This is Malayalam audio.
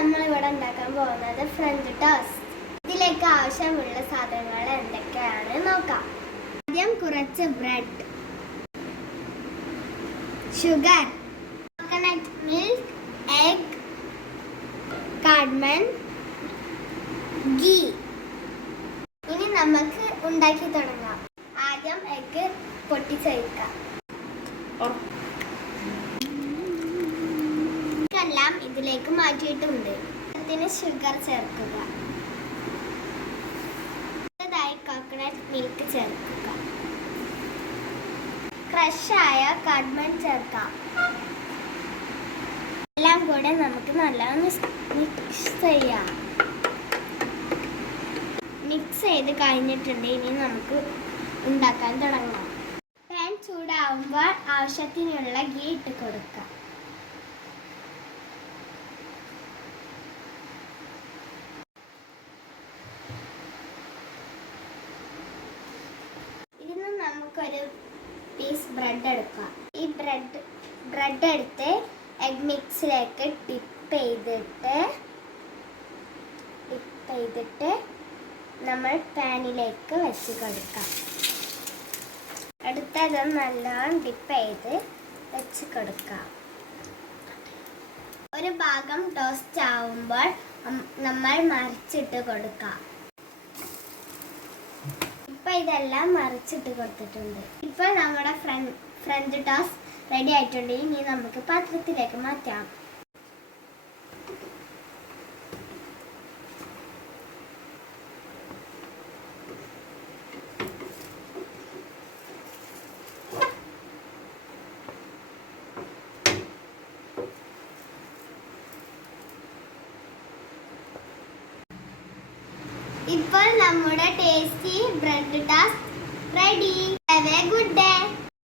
നമ്മൾ ഇവിടെ ഉണ്ടാക്കാൻ പോകുന്നത് ഫ്രഞ്ച് ടോസ്റ്റ് ഇതിലേക്ക് ആവശ്യമുള്ള സാധനങ്ങൾ എന്തൊക്കെയാണ് നോക്കാം. ആദ്യം കുറച്ച് bread sugar coconut milk egg cardamom ghee ഇനി നമുക്ക് ഉണ്ടാക്കി തുടങ്ങാം. ആദ്യം എഗ് പൊട്ടിച്ചൊഴിക്കാം ഇതിലേക്ക് മാറ്റിയിട്ടുണ്ട്. അതിന് ഷുഗർ ചേർക്കുക. അടുത്തതായി കോക്കനട്ട് മിൽക്ക് ചേർക്കുക. ക്രഷായ കഡ്മൺ ചേർക്കാം. എല്ലാം കൂടെ നമുക്ക് നല്ലോണം മിക്സ് ചെയ്യാം. മിക്സ് ചെയ്ത് കഴിഞ്ഞിട്ടുണ്ട്. ഇനി നമുക്ക് ഉണ്ടാക്കാൻ തുടങ്ങാം. പാൻ ചൂടാവുമ്പോൾ ആവശ്യത്തിനുള്ള ഗീ ഇട്ട് കൊടുക്കാം. ബ്രെഡ് എടുക്കാം ഈ ബ്രെഡ് ബ്രെഡ് എടുത്ത് എഗ് മിക്സിലേക്ക് ഡിപ്പ് ചെയ്തിട്ട് ഡിപ്പ് ചെയ്തിട്ട് നമ്മൾ പാനിലേക്ക് വെച്ച് കൊടുക്കാം. അടുത്തത് നല്ലോണം ഡിപ്പ് ചെയ്ത് വെച്ച് കൊടുക്കാം. ഒരു ഭാഗം ടോസ്റ്റ് ആവുമ്പോൾ നമ്മൾ മറിച്ചിട്ട് കൊടുക്കാം. ഇപ്പൊ ഇതെല്ലാം മറിച്ചിട്ട് കൊടുത്തിട്ടുണ്ട്. ഇപ്പൊ നമ്മുടെ ഫ്രഞ്ച് ടോസ് റെഡി ആയിട്ടുണ്ട്. ഇനി നമുക്ക് പാത്രത്തിലേക്ക് മാറ്റാം. ഇപ്പോൾ നമ്മുടെ ടേസ്റ്റി ബ്രെഡ്